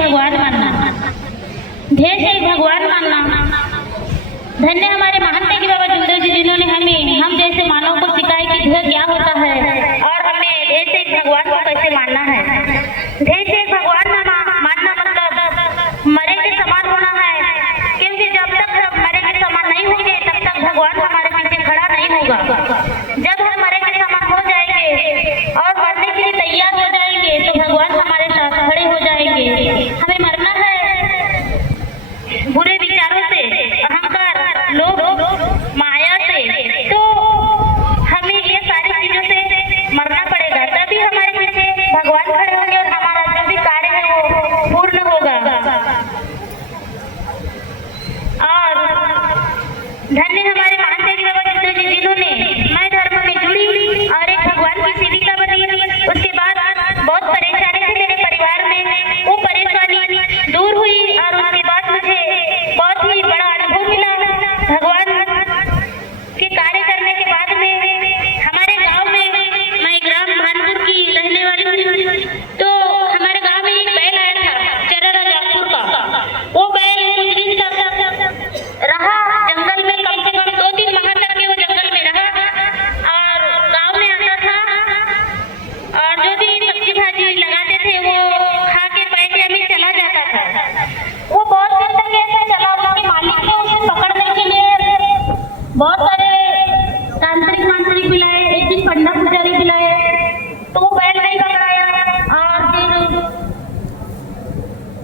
भगवान मानना, ढेर से भगवान मानना। धन्य हमारे महान तेगी बाबा जुमदेव जी जिन्होंने हमें हम जैसे मानव को सिखाया कि ध्येय क्या होता है और हमें ढेर से भगवान को कैसे मानना है। ढेर से भगवान मानना मतलब मरे के समान होना है, क्योंकि जब तक हम मरे के समान नहीं होंगे तब तक भगवान हमारे पीछे खड़ा नहीं होगा। जब हम मरे के समान हो जाएंगे और मरने के लिए तैयार हो जाएंगे तो भगवान हमारे साथ खड़े हो जाएंगे। हमें मरना है बुरे विचारों से, अहंकार, लोभ, माया से, तो हमें ये सारी चीजों से मरना पड़ेगा, तभी हमारे पीछे भगवान खड़े होंगे और हमारा जो भी कार्य है वो पूर्ण होगा। और धन्य हमारे महान तेगी बाबा जुमदेव जी जिन्होंने मैं धर्म में जुड़ी और एक भगवान की सेविका बनी। उसके बाद बहुत परेशानी थी मेरे परिवार में, वो परेशानी दूर हुई और उसके बाद मुझे बहुत ही बड़ा अनुभव मिला भगवान के कार्य करने के बाद में। हमारे गांव में, मैं ग्राम भानपुर की रहने वाली हूँ, तो हमारे गांव में एक बैल आया था चररा जागपुर का। वो बैल कुछ दिन तक रहा जंगल में, कम से कम 2-3 माह तक के वो जंगल में रहा और गांव में आता था और जो भी सब्जी भाजी लगाते थे वो खा के पैसे में चला जाता था। वो बहुत दिन तक ऐसा चला। उसके मालिक ने उसे पकड़ने के लिए बहुत सारे तांत्रिक बुलाए, एक दिन पंडा पुजारी बुलाए, तो वो बैल नहीं पकड़ाया। और फिर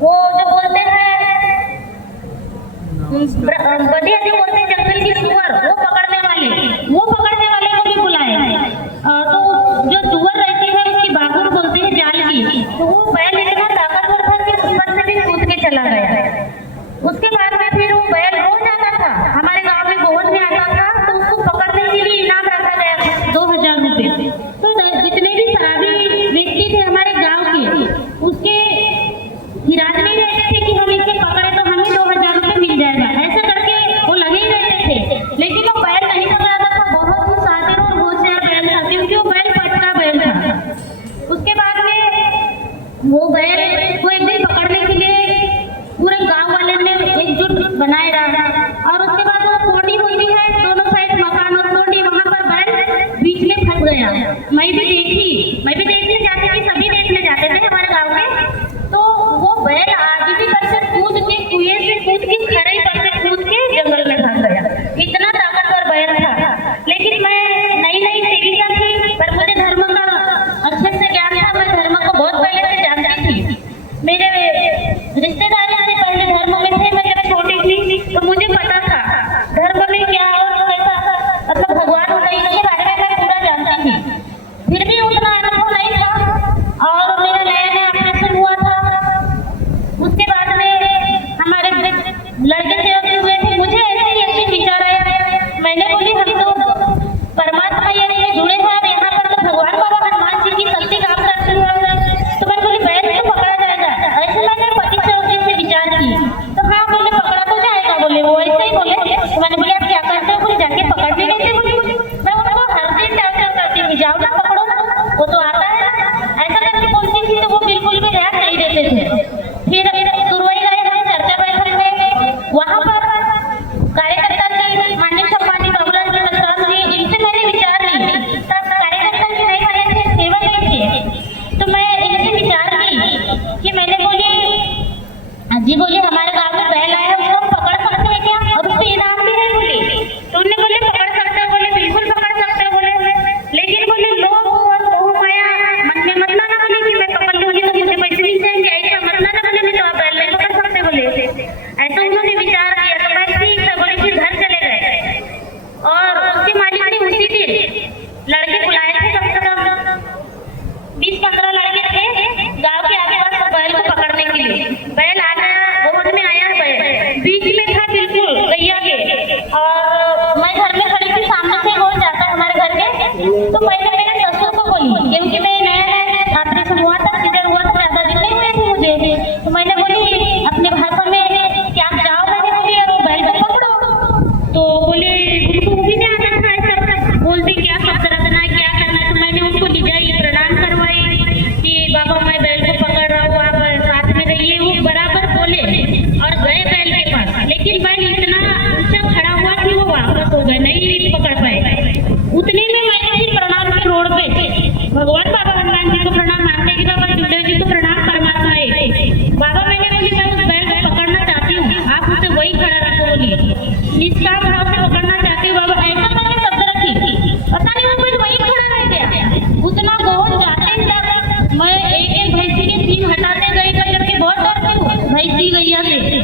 वो जो बोलते हैं बढ़िया जो बोलते हैं जंगल की सुअर, वो पकड़ने वाले को भी बुलाए। तो जो सुअर रहती है उसकी बागुर बोलते हैं जाल की, तो वो बैल इतना ताकतवर था कि ऊपर से भी कूद के चला गया। उसके बाद में फिर वो बैल रोज आता था, हमारे गांव में गोवन में आता था, तो उसको पकड़ने के लिए इनाम रखा गया 2000 रुपए। तो जितने भी शराबी व्यक्ति थे हमारे गांव के, उसके इरादे में रहते थे कि हम इसे पकड़े तो हमें 2000 रुपए मिल जाएगा, ऐसा करके वो लगे ही रहते थे। लेकिन वो बैल नहीं पकड़ाता था, बहुत ही शातिर और होशियार बैल था, क्योंकि वो बैल पटका बैल था। उसके बाद में वो बैल को एक दिन पकड़ने के लिए पूरे गांव वाले ने एकजुट बनाए रहा और उसके बाद वो कोडी होती है, दोनों साइड मकान और कोडी, वहां पर बैल बीच में फंस गया। मैं भी देखने जाती थी, सभी देखने जाते थे हमारे गांव में। तो वो बैल आगे भी पर से कूद के, कुएं से कूद के, खड़े पर से कूद के जंगल में फंस गया। इतना ताकतवर बैल था। लेकिन मैं नई सेविका थी, पर मुझे धर्म का अच्छे से ज्ञान था। मैं धर्म को बहुत पहले से जानती थी। मेरे रिश्तेदार से पहले धर्म में थे, मैं जब छोटी थी तो मुझे पता था धर्म में क्या और कैसा, मतलब भगवान होता है, इसके बारे में मैं पूरा जानती थी। फिर भी उतना अनुभव नहीं था और मेरा नया ऑपरेशन हुआ था। उसके बाद में हमारे लड़के सेवक हुए थे, मुझे ऐसे ही एक विचार आया। मैंने बोली हम तो परमात्मा यानी कि जुड़े हैं और यहाँ पर तो भगवान बाबा हनुमान जी की शक्ति काम करते हुए, तो मैं बोली बैल तो पकड़ा जाएगा। ऐसे मैंने पति सेवक जी से विचार की, तो हाँ बोले पकड़ा तो जाएगा, बोले वो ऐसे ही बोले। तो मैंने बोला क्या करते हो, बोले जाके पकड़ने कैसे। बोली मैं उनको हर दिन टाइम करती थी, जाओ ना पकड़ो ना, वो तो आता है ना, ऐसा करके बोलती थी। तो वो बिल्कुल भी ध्यान नहीं देते थे। फिर सुरवई गए हम चर्चा बैठक में, वहां पर कार्यकर्ता जी मान्य सम्मानी बाबूलाल जी नटराज जी, इनसे मैंने विचार ली। तब कार्यकर्ता जी नहीं बने थे, सेवक ही थे। तो मैं इनसे विचार की कि मैंने बोली जी बोली हमारे गांव में बैल आया है, उसको हम पकड़ सकते हैं क्या, और उसको इनाम भी है। बोली तो उन्होंने बोले पकड़ सकते हो, बोले बिल्कुल पकड़ सकते हो। बोले लेकिन बोले लोग और मोह माया मन में मत लाना, बोले कि मैं पकड़ लूंगी तो मुझे पैसे मिल जाएंगे, ऐसा मत लाना। बोले नहीं तो आप बैल नहीं पकड़ सकते। बोले ऐसा उन्होंने विचार किया। तो मैं ठीक है बोले फिर घर चले गए और उसके मालिक ने उसी दिन लड़के बुलाए थे, कम से कम 20-15 लड़के थे गाँव के आगे पास बैल को पकड़ने के लिए। बैल आ गया, गोद में निष्काम भाव से पकड़ना चाहती हूँ बाबा, ऐसा करके शब्द रखी। पता नहीं वो कुछ वहीं खड़ा रह गया। उतना गोल जाते तक मैं एक एक भैंसी के सींग हटाते गई, जबकि बहुत डरती हूँ भैंसी गैया से।